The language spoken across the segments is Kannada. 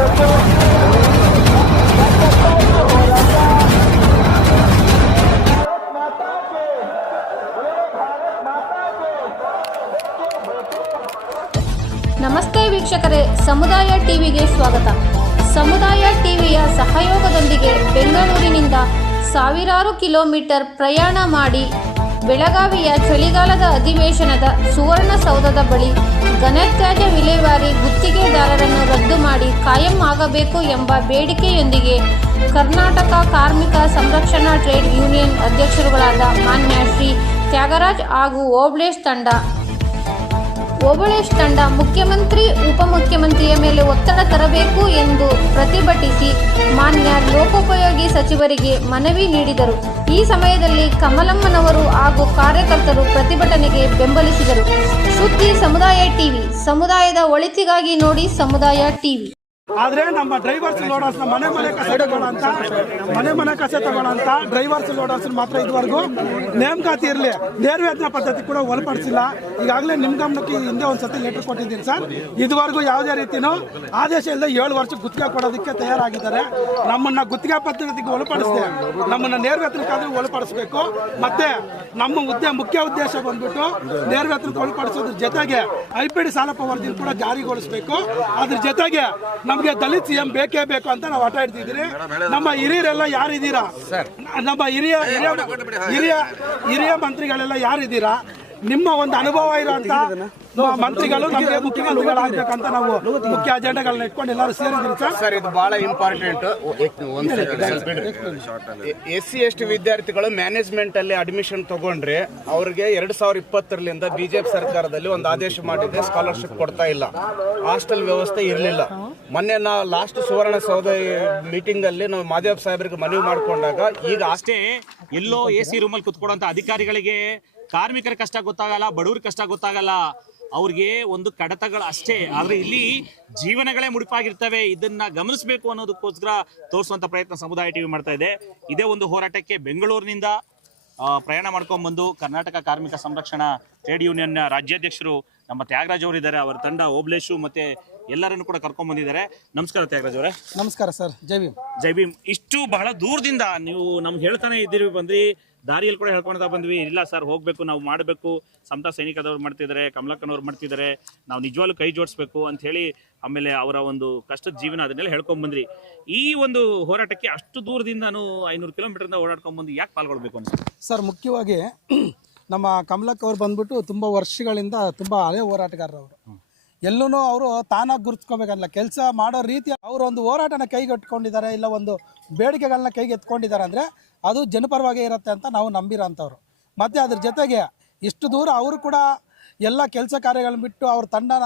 ನಮಸ್ತೆ ವೀಕ್ಷಕರೇ, ಸಮುದಾಯ ಟಿವಿಗೆ ಸ್ವಾಗತ. ಸಮುದಾಯ ಟಿವಿಯ ಸಹಯೋಗದೊಂದಿಗೆ ಬೆಂಗಳೂರಿನಿಂದ ಸಾವಿರಾರು ಕಿಲೋಮೀಟರ್ ಪ್ರಯಾಣ ಮಾಡಿ ಬೆಳಗಾವಿಯ ಚಳಿಗಾಲದ ಅಧಿವೇಶನದ ಸುವರ್ಣಸೌಧದ ಬಳಿ ಘನತ್ಯಾಜ್ಯ ವಿಲೇವಾರಿ ಗುತ್ತಿಗೆದಾರರನ್ನು ರದ್ದು ಮಾಡಿ ಕಾಯಂ ಆಗಬೇಕು ಎಂಬ ಬೇಡಿಕೆಯೊಂದಿಗೆ ಕರ್ನಾಟಕ ಕಾರ್ಮಿಕ ಸಂರಕ್ಷಣಾ ಟ್ರೇಡ್ ಯೂನಿಯನ್ ಅಧ್ಯಕ್ಷರುಗಳಾದ ಮಾನ್ಯ ಶ್ರೀ ತ್ಯಾಗರಾಜ್ ಹಾಗೂ ಓಬಳೇಶ್ ತಂಡ ಮುಖ್ಯಮಂತ್ರಿ ಉಪಮುಖ್ಯಮಂತ್ರಿಯ ಮೇಲೆ ಒತ್ತಡ ತರಬೇಕು ಎಂದು ಪ್ರತಿಭಟಿಸಿ ಮಾನ್ಯ ಲೋಕೋಪಯೋಗಿ ಸಚಿವರಿಗೆ ಮನವಿ ನೀಡಿದರು. ಈ ಸಮಯದಲ್ಲಿ ಕಮಲಮ್ಮನವರು ಹಾಗೂ ಕಾರ್ಯಕರ್ತರು ಪ್ರತಿಭಟನೆಗೆ ಬೆಂಬಲಿಸಿದರು. ಸುದ್ದಿ ಸಮುದಾಯ ಟಿವಿ, ಸಮುದಾಯದ ಒಳಿತಿಗಾಗಿ ನೋಡಿ ಸಮುದಾಯ ಟಿವಿ. ಆದ್ರೆ ನಮ್ಮ ಡ್ರೈವರ್ಸ್ ಲೋಡರ್ಸ್ ಮನೆ ಕಸ ತಗೊಳ್ಳಂತ ಡ್ರೈವರ್ಸ್ ಲೋಡರ್ಸ್ ಮಾತ್ರ ಇದುವರೆಗೂ ನೇಮಕಾತಿ ಇರಲಿ, ನೇರವೇತನ ಪದ್ಧತಿ ಕೂಡ ಒಳಪಡಿಸಿಲ್ಲ. ಈಗಾಗಲೇ ನಿಮ್ ಗಮನಕ್ಕೆ ಹಿಂದೆ ಒಂದ್ಸತಿ ಲೆಟರ್ ಕೊಟ್ಟಿದ್ದೀನಿ ಸರ್. ಇದುವರೆಗೂ ಯಾವುದೇ ರೀತಿನೂ ಆದೇಶ ಇಲ್ಲದೆ 7 ವರ್ಷ ಗುತ್ತಿಗೆ ಕೊಡೋದಕ್ಕೆ ತಯಾರಾಗಿದ್ದಾರೆ. ನಮ್ಮನ್ನ ಗುತ್ತಿಗೆ ಪದ್ಧತಿಗೆ ಒಳಪಡಿಸಿದೆ, ನಮ್ಮನ್ನ ನೇರವೇತನಕ್ಕಾದ್ರೂ ಒಳಪಡಿಸಬೇಕು. ಮತ್ತೆ ನಮ್ಮ ಮುಖ್ಯ ಉದ್ದೇಶ ಬಂದ್ಬಿಟ್ಟು ನೇರವೇತನಕ್ಕೆ ಒಳಪಡಿಸೋದ್ರ ಜೊತೆಗೆ IPD ಸಾಲ ವರದಿ ಕೂಡ ಜಾರಿಗೊಳಿಸಬೇಕು. ಅದ್ರ ಜೊತೆಗೆ ನಮಗೆ ದಲಿತ ಸಿಎಂ ಬೇಕೇ ಬೇಕು ಅಂತ ನಾವು ಹಠ ಹಿಡ್ತಿದ್ದೀರಿ. ನಮ್ಮ ಹಿರಿಯರೆಲ್ಲ ಯಾರಿದ್ದೀರಾ, ನಮ್ಮ ಹಿರಿಯ ಮಂತ್ರಿಗಳೆಲ್ಲ ಯಾರಿದ್ದೀರಾ, ನಿಮ್ಮ ಒಂದು ಅನುಭವ ಇರುವಂತ ಮಂತ್ರಿಗಳು ನಮಗೆ ಮುಖ್ಯಮಂತ್ರಿಗಳಾಗಬೇಕಂತ ನಾವು ಮುಖ್ಯ ಅಜೆಂಡಾಗಳನ್ನ ಇಟ್ಕೊಂಡು ಎಲ್ಲರೂ ಸೇರಿದ್ದೀರಿ ಸರ್. ಇದು ಬಹಳ ಇಂಪಾರ್ಟೆಂಟ್. SC ST ವಿದ್ಯಾರ್ಥಿಗಳು ಮ್ಯಾನೇಜ್ಮೆಂಟ್ ಅಲ್ಲಿ ಅಡ್ಮಿಷನ್ ತಗೊಂಡ್ರೆ ಅವ್ರಿಗೆ 2020ರಿಂದ ಬಿಜೆಪಿ ಸರ್ಕಾರದಲ್ಲಿ ಒಂದು ಆದೇಶ ಮಾಡಿದೆ, ಸ್ಕಾಲರ್ಶಿಪ್ ಕೊಡ್ತಾ ಇಲ್ಲ, ಹಾಸ್ಟೆಲ್ ವ್ಯವಸ್ಥೆ ಇರಲಿಲ್ಲ. ಮೊನ್ನೆ ನಾವು ಲಾಸ್ಟ್ ಸುವರ್ಣಸೌಧ ಮೀಟಿಂಗ್ ಅಲ್ಲಿ ನಾವು ಮಾದೇವ್ ಸಾಹೇಬರಿಗೆ ಮನವಿ ಮಾಡಿಕೊಂಡಾಗ ಈಗ ಅಷ್ಟೇ ಎಲ್ಲೋ AC ರೂಮಲ್ಲಿ ಕುತ್ಕೊಡುವಂತ ಅಧಿಕಾರಿಗಳಿಗೆ ಕಾರ್ಮಿಕರ ಕಷ್ಟ ಗೊತ್ತಾಗಲ್ಲ, ಬಡವ್ರ ಕಷ್ಟ ಗೊತ್ತಾಗಲ್ಲ, ಅವ್ರಿಗೆ ಒಂದು ಕಡತಗಳು ಅಷ್ಟೇ. ಆದ್ರೆ ಇಲ್ಲಿ ಜೀವನಗಳೇ ಮುಡಿಪಾಗಿರ್ತವೆ. ಇದನ್ನ ಗಮನಿಸಬೇಕು ಅನ್ನೋದಕ್ಕೋಸ್ಕರ ತೋರಿಸುವಂತ ಪ್ರಯತ್ನ ಸಮುದಾಯ ಟಿವಿ ಮಾಡ್ತಾ ಇದೆ. ಇದೇ ಒಂದು ಹೋರಾಟಕ್ಕೆ ಬೆಂಗಳೂರಿನಿಂದ ಪ್ರಯಾಣ ಮಾಡ್ಕೊಂಡ್ ಬಂದು ಕರ್ನಾಟಕ ಕಾರ್ಮಿಕ ಸಂರಕ್ಷಣಾ ಟ್ರೇಡ್ ಯೂನಿಯನ್ ರಾಜ್ಯಾಧ್ಯಕ್ಷರು ನಮ್ಮ ತ್ಯಾಗರಾಜ್ ಅವರು ಇದ್ದಾರೆ. ಅವರ ತಂಡ ಓಬಳೇಶು ಮತ್ತೆ ಎಲ್ಲರನ್ನು ಕೂಡ ಕರ್ಕೊಂಡ್ ಬಂದಿದ್ದಾರೆ. ನಮಸ್ಕಾರ ತ್ಯಾಗರಾಜ್ ಅವರೇ. ನಮಸ್ಕಾರ ಸರ್. ಜೈ ಭೀಮ್. ಜೈ ಭೀಮ್. ಇಷ್ಟು ಬಹಳ ದೂರದಿಂದ ನೀವು ನಮ್ಗೆ ಹೇಳ್ತಾನೆ ಇದ್ದೀರಿ, ಬಂದ್ರಿ ದಾರಿಯಲ್ಲಿ ಕೂಡ ಹೇಳ್ಕೊಳ್ತಾ ಬಂದ್ವಿ. ಇಲ್ಲ ಸರ್, ಹೋಗ್ಬೇಕು, ನಾವು ಮಾಡಬೇಕು, ಸಮತಾ ಸೈನಿಕದವ್ರು ಮಾಡ್ತಿದ್ದಾರೆ, ಕಮಲಕ್ಕನವ್ರು ಮಾಡ್ತಿದ್ದಾರೆ, ನಾವು ನಿಜವಾಗ್ಲೂ ಕೈ ಜೋಡಿಸ್ಬೇಕು ಅಂತ ಹೇಳಿ ಆಮೇಲೆ ಅವರ ಒಂದು ಕಷ್ಟದ ಜೀವನ ಅದನ್ನೆಲ್ಲ ಹೇಳ್ಕೊಂಡ್ ಬಂದ್ರಿ. ಈ ಒಂದು ಹೋರಾಟಕ್ಕೆ ಅಷ್ಟು ದೂರದಿಂದ ನಾನು 500 ಕಿಲೋಮೀಟರ್ ಓಡಾಡ್ಕೊಂಡ್ ಬಂದು ಯಾಕೆ ಪಾಲ್ಗೊಳ್ಬೇಕು ಅಂತ ಸರ್? ಮುಖ್ಯವಾಗಿ ನಮ್ಮ ಕಮಲಕ್ಕ ಅವ್ರು ಬಂದ್ಬಿಟ್ಟು ತುಂಬ ವರ್ಷಗಳಿಂದ ತುಂಬ ಹಳೆ ಹೋರಾಟಗಾರರು. ಎಲ್ಲೂ ಅವರು ತಾನಾಗಿ ಗುರುತಿಸ್ಕೋಬೇಕಲ್ಲ, ಕೆಲಸ ಮಾಡೋ ರೀತಿ ಅವರು ಒಂದು ಹೋರಾಟನ ಕೈಗೆಟ್ಕೊಂಡಿದ್ದಾರೆ, ಇಲ್ಲ ಒಂದು ಬೇಡಿಕೆಗಳನ್ನ ಕೈಗೆ ಎತ್ಕೊಂಡಿದ್ದಾರೆ ಅಂದರೆ ಅದು ಜನಪರವಾಗೇ ಇರುತ್ತೆ ಅಂತ ನಾವು ನಂಬಿರೋ ಅಂಥವ್ರು. ಮತ್ತು ಅದ್ರ ಜೊತೆಗೆ ಇಷ್ಟು ದೂರ ಅವರು ಕೂಡ ಎಲ್ಲ ಕೆಲಸ ಕಾರ್ಯಗಳನ್ನ ಬಿಟ್ಟು ಅವ್ರ ತಂಡನ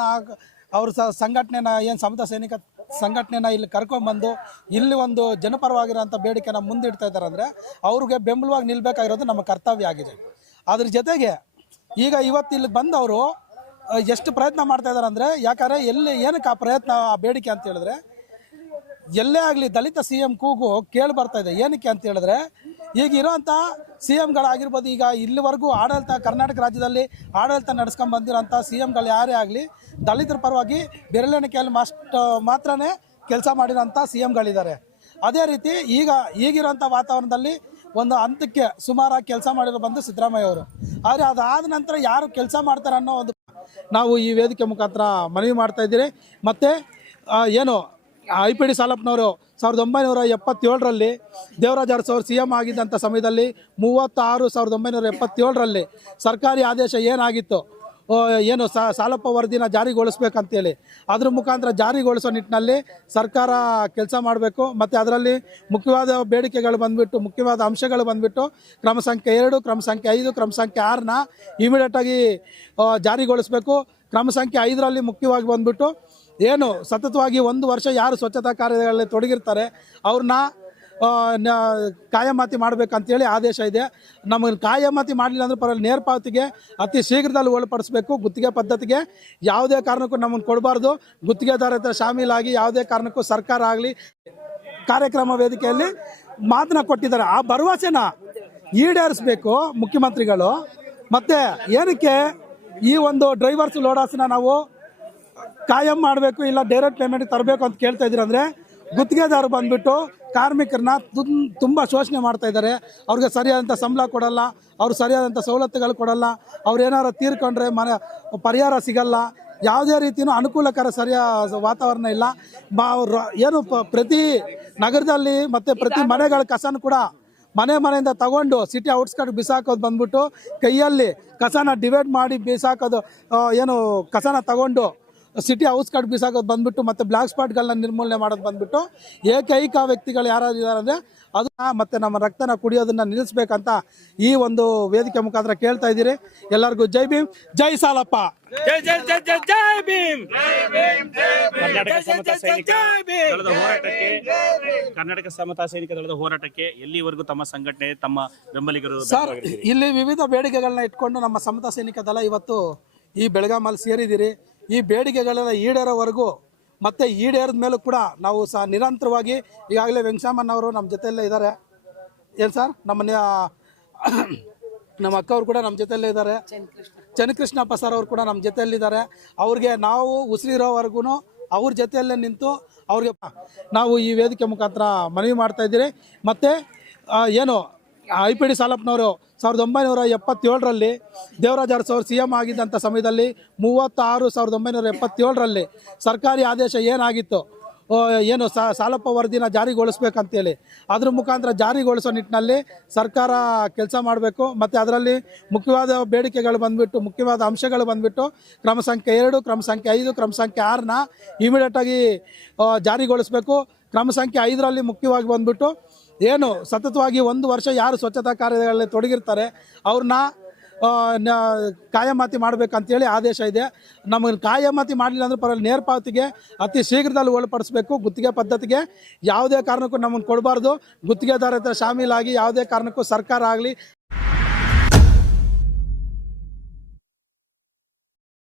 ಅವ್ರ ಸಂಘಟನೆನ ಏನು ಸಮತಾ ಸೈನಿಕ ಸಂಘಟನೆನ ಇಲ್ಲಿ ಕರ್ಕೊಂಡ್ಬಂದು ಇಲ್ಲಿ ಒಂದು ಜನಪರವಾಗಿರೋಂಥ ಬೇಡಿಕೆನ ಮುಂದಿಡ್ತಾ ಇದ್ದಾರೆ ಅಂದರೆ ಅವ್ರಿಗೆ ಬೆಂಬಲವಾಗಿ ನಿಲ್ಲಬೇಕಾಗಿರೋದು ನಮ್ಮ ಕರ್ತವ್ಯ ಆಗಿದೆ. ಅದ್ರ ಜೊತೆಗೆ ಈಗ ಇವತ್ತು ಇಲ್ಲಿಗೆ ಬಂದವರು ಎಷ್ಟು ಪ್ರಯತ್ನ ಮಾಡ್ತಾ ಇದ್ದಾರೆ ಅಂದರೆ, ಯಾಕಂದರೆ ಏನಕ್ಕೆ ಆ ಪ್ರಯತ್ನ, ಆ ಬೇಡಿಕೆ ಅಂತ ಹೇಳಿದ್ರೆ, ಎಲ್ಲೇ ಆಗಲಿ ದಲಿತ CM ಕೂಗು ಕೇಳಿ ಬರ್ತಾ ಇದೆ. ಏನಕ್ಕೆ ಅಂತ ಹೇಳಿದ್ರೆ, ಈಗ ಇರೋಂಥ CMಗಳಾಗಿರ್ಬೋದು, ಈಗ ಇಲ್ಲಿವರೆಗೂ ಕರ್ನಾಟಕ ರಾಜ್ಯದಲ್ಲಿ ಆಡಳಿತ ನಡೆಸ್ಕೊಂಡು ಬಂದಿರೋಂಥ CMಗಳು ಯಾರೇ ಆಗಲಿ ದಲಿತರ ಪರವಾಗಿ ಬೆರಳೆಣಿಕೆಯಲ್ಲಿ ಮಾತ್ರನೇ ಕೆಲಸ ಮಾಡಿರೋಂಥ CMಗಳಿದ್ದಾರೆ. ಅದೇ ರೀತಿ ಈಗಿರೋಂಥ ವಾತಾವರಣದಲ್ಲಿ ಒಂದು ಹಂತಕ್ಕೆ ಸುಮಾರಾಗಿ ಕೆಲಸ ಮಾಡಿರೋ ಬಂದು ಸಿದ್ದರಾಮಯ್ಯ ಅವರು. ಆದರೆ ಅದಾದ ನಂತರ ಯಾರು ಕೆಲಸ ಮಾಡ್ತಾರೆ ಅನ್ನೋ ಒಂದು ನಾವು ಈ ವೇದಿಕೆ ಮುಖಾಂತರ ಮನವಿ ಮಾಡ್ತಾ ಇದ್ದೀರಿ. ಮತ್ತು ಏನು IPD ಸಾಲಪ್ಪನವರು 1977ರಲ್ಲಿ ದೇವರಾಜ ಅರಸು ಅವರು CM ಆಗಿದ್ದಂಥ ಸಮಯದಲ್ಲಿ 36/1977ರಲ್ಲಿ ಸರ್ಕಾರಿ ಆದೇಶ ಏನಾಗಿತ್ತು, ಏನು ಸಾಲಪ್ಪ ವರದಿನ ಜಾರಿಗೊಳಿಸ್ಬೇಕಂತೇಳಿ ಅದ್ರ ಮುಖಾಂತರ ಜಾರಿಗೊಳಿಸೋ ನಿಟ್ಟಿನಲ್ಲಿ ಸರ್ಕಾರ ಕೆಲಸ ಮಾಡಬೇಕು. ಮತ್ತು ಅದರಲ್ಲಿ ಮುಖ್ಯವಾದ ಬೇಡಿಕೆಗಳು ಬಂದುಬಿಟ್ಟು, ಮುಖ್ಯವಾದ ಅಂಶಗಳು ಬಂದುಬಿಟ್ಟು ಕ್ರಮ ಸಂಖ್ಯೆ 2, ಕ್ರಮ ಸಂಖ್ಯೆ 5, ಕ್ರಮ ಸಂಖ್ಯೆ 6ನ ಇಮಿಡಿಯೇಟಾಗಿ ಜಾರಿಗೊಳಿಸಬೇಕು. ಕ್ರಮ ಸಂಖ್ಯೆ 5ರಲ್ಲಿ ಮುಖ್ಯವಾಗಿ ಬಂದುಬಿಟ್ಟು ಏನು ಸತತವಾಗಿ 1 ವರ್ಷ ಯಾರು ಸ್ವಚ್ಛತಾ ಕಾರ್ಯಗಳಲ್ಲಿ ತೊಡಗಿರ್ತಾರೆ ಅವ್ರನ್ನ ಕಾಯಮಾತಿ ಮಾಡಬೇಕಂತೇಳಿ ಆದೇಶ ಇದೆ. ನಮಗೆ ಕಾಯಮಾತಿ ಮಾಡಲಿಲ್ಲ ಅಂದ್ರೆ ಪರವಾಗಿಲ್ಲ, ನೇರಪಾವತಿಗೆ ಅತಿ ಶೀಘ್ರದಲ್ಲಿ ಒಳಪಡಿಸಬೇಕು. ಗುತ್ತಿಗೆ ಪದ್ಧತಿಗೆ ಯಾವುದೇ ಕಾರಣಕ್ಕೂ ನಮ್ಮನ್ನು ಕೊಡಬಾರ್ದು. ಗುತ್ತಿಗೆದಾರ ಹತ್ರ ಶಾಮೀಲಾಗಿ ಯಾವುದೇ ಕಾರಣಕ್ಕೂ ಸರ್ಕಾರ ಆಗಲಿ ಕಾರ್ಯಕ್ರಮ ವೇದಿಕೆಯಲ್ಲಿ ಮಾತನ್ನ ಕೊಟ್ಟಿದ್ದಾರೆ. ಆ ಭರವಸೆನ ಈಡೇರಿಸಬೇಕು ಮುಖ್ಯಮಂತ್ರಿಗಳು. ಮತ್ತು ಏನಕ್ಕೆ ಈ ಒಂದು ಡ್ರೈವರ್ಸ್ ಲೋಡರ್ಸ್ನ ನಾವು ಕಾಯಂ ಮಾಡಬೇಕು ಇಲ್ಲ ಡೈರೆಕ್ಟ್ ಪೇಮೆಂಟ್ ತರಬೇಕು ಅಂತ ಕೇಳ್ತಾ ಇದ್ದೀರ ಅಂದರೆ ಗುತ್ತಿಗೆದಾರರು ಬಂದ್ಬಿಟ್ಟು ಕಾರ್ಮಿಕರನ್ನ ತುಂಬ ಶೋಷಣೆ ಮಾಡ್ತಾ ಇದ್ದಾರೆ. ಅವ್ರಿಗೆ ಸರಿಯಾದಂಥ ಸಂಬಳ ಕೊಡಲ್ಲ, ಅವ್ರು ಸರಿಯಾದಂಥ ಸವಲತ್ತುಗಳು ಕೊಡಲ್ಲ, ಅವ್ರು ಏನಾರು ತೀರ್ಕೊಂಡ್ರೆ ಪರಿಹಾರ ಸಿಗಲ್ಲ, ಯಾವುದೇ ರೀತಿಯೂ ಅನುಕೂಲಕರ ವಾತಾವರಣ ಇಲ್ಲ. ಏನು ಪ್ರತಿ ನಗರದಲ್ಲಿ ಮತ್ತು ಪ್ರತಿ ಮನೆಗಳ ಕಸನ ಕೂಡ ಮನೆಯಿಂದ ತಗೊಂಡು ಸಿಟಿ ಔಟ್ಸ್ಕಟ್ ಬಿಸಾಕೋದು ಬಂದ್ಬಿಟ್ಟು ಕೈಯಲ್ಲಿ ಕಸನ ಡಿವೈಡ್ ಮಾಡಿ ಬಿಸಾಕೋದು, ಏನು ಕಸನ ತಗೊಂಡು ಸಿಟಿ ಔಟ್ಸ್ಕಟ್ ಬಿಸಾಕೋದು ಬಂದ್ಬಿಟ್ಟು ಮತ್ತು ಬ್ಲ್ಯಾಕ್ ಸ್ಪಾಟ್ಗಳನ್ನ ನಿರ್ಮೂಲನೆ ಮಾಡೋದು ಬಂದ್ಬಿಟ್ಟು ಏಕೈಕ ವ್ಯಕ್ತಿಗಳು ಯಾರು ಇದ್ದಾರೆ ಅಂದರೆ ಅದು ಮತ್ತು ನಮ್ಮ ರಕ್ತನ ಕುಡಿಯೋದನ್ನು ನಿಲ್ಲಿಸ್ಬೇಕಂತ ಈ ಒಂದು ವೇದಿಕೆ ಮುಖಾಂತರ ಕೇಳ್ತಾ ಇದ್ದೀರಿ. ಎಲ್ಲರಿಗೂ ಜೈ ಭೀಮ್, ಜೈ ಸಾಲಪ್ಪ. ಜೈ ಜೈ ಜೈ ಜೈ ಜೈ ಭೀಮ್. ಕರ್ನಾಟಕ ಸಮತಾ ಸೈನಿಕ ದಳದ ಹೋರಾಟಕ್ಕೆ ಕರ್ನಾಟಕ ಸಮತಾ ಸೈನಿಕ ದಳದ ಹೋರಾಟಕ್ಕೆ ಎಲ್ಲಿವರೆಗೂ ತಮ್ಮ ಸಂಘಟನೆ ತಮ್ಮ ಬೆಂಬಲಿಗರು ಸರ್, ಇಲ್ಲಿ ವಿವಿಧ ಬೇಡಿಕೆಗಳನ್ನ ಇಟ್ಕೊಂಡು ನಮ್ಮ ಸಮತಾ ಸೈನಿಕ ದಳ ಇವತ್ತು ಈ ಬೆಳಗಾಮಲ್ಲಿ ಸೇರಿದ್ದೀರಿ. ಈ ಬೇಡಿಕೆಗಳೆಲ್ಲ ಈಡೇರೋವರೆಗೂ ಮತ್ತು ಈಡೇರಿದ ಮೇಲೂ ಕೂಡ ನಾವು ಸಹ ನಿರಂತರವಾಗಿ ಈಗಾಗಲೇ ವೆಂಕಟರಾಮಣ್ಣವರು ನಮ್ಮ ಜೊತೆಯಲ್ಲೇ ಇದ್ದಾರೆ. ಏನು ಸರ್, ನಮ್ಮ ಅಕ್ಕವ್ರು ಕೂಡ ನಮ್ಮ ಜೊತೆಯಲ್ಲೇ ಇದ್ದಾರೆ. ಚನ್ನಕೃಷ್ಣಪ್ಪ ಸರ್ ಅವರು ಕೂಡ ನಮ್ಮ ಜೊತೆಯಲ್ಲಿದ್ದಾರೆ. ಅವ್ರಿಗೆ ನಾವು ಉಸಿರಿರೋವರೆಗೂ ಅವ್ರ ಜೊತೆಯಲ್ಲೇ ನಿಂತು ಅವ್ರಿಗೆ ನಾವು ಈ ವೇದಿಕೆ ಮುಖಾಂತರ ಮನವಿ ಮಾಡ್ತಾ ಇದ್ದೀರಿ. ಮತ್ತು ಏನು IPD ಸಾಲಪ್ಪನವರು 1977ರಲ್ಲಿ ದೇವರಾಜ ಅರಸು ಅವರು CM ಆಗಿದ್ದಂಥ ಸಮಯದಲ್ಲಿ 36/1977ರಲ್ಲಿ ಸರ್ಕಾರಿ ಆದೇಶ ಏನಾಗಿತ್ತು, ಏನು ಸಾಲಪ್ಪ ವರದಿನ ಜಾರಿಗೊಳಿಸ್ಬೇಕಂತೇಳಿ ಅದ್ರ ಮುಖಾಂತರ ಜಾರಿಗೊಳಿಸೋ ನಿಟ್ಟಿನಲ್ಲಿ ಸರ್ಕಾರ ಕೆಲಸ ಮಾಡಬೇಕು. ಮತ್ತು ಅದರಲ್ಲಿ ಮುಖ್ಯವಾದ ಬೇಡಿಕೆಗಳು ಬಂದುಬಿಟ್ಟು ಮುಖ್ಯವಾದ ಅಂಶಗಳು ಬಂದುಬಿಟ್ಟು ಕ್ರಮ ಸಂಖ್ಯೆ 2, ಕ್ರಮ ಸಂಖ್ಯೆ 5, ಕ್ರಮ ಸಂಖ್ಯೆ 6ನ ಇಮಿಡಿಯೇಟಾಗಿ ಜಾರಿಗೊಳಿಸಬೇಕು. ಕ್ರಮ ಸಂಖ್ಯೆ 5ರಲ್ಲಿ ಮುಖ್ಯವಾಗಿ ಬಂದುಬಿಟ್ಟು ಏನು ಸತತವಾಗಿ 1 ವರ್ಷ ಯಾರು ಸ್ವಚ್ಛತಾ ಕಾರ್ಯಗಳಲ್ಲಿ ತೊಡಗಿರ್ತಾರೆ ಅವ್ರನ್ನ ಕಾಯಮಾತಿ ಮಾಡಬೇಕಂತೇಳಿ ಆದೇಶ ಇದೆ. ನಮಗೆ ಕಾಯಮಾತಿ ಮಾಡಲಿಲ್ಲ ಅಂದ್ರೆ ಪರವಾಗಿಲ್ಲ, ನೇರಪಾವತಿಗೆ ಅತಿ ಶೀಘ್ರದಲ್ಲಿ ಒಳಪಡಿಸಬೇಕು. ಗುತ್ತಿಗೆ ಪದ್ಧತಿಗೆ ಯಾವುದೇ ಕಾರಣಕ್ಕೂ ನಮ್ಮನ್ನು ಕೊಡಬಾರ್ದು. ಗುತ್ತಿಗೆದಾರ ಹತ್ರ ಶಾಮೀಲಾಗಿ ಯಾವುದೇ ಕಾರಣಕ್ಕೂ ಸರ್ಕಾರ ಆಗಲಿ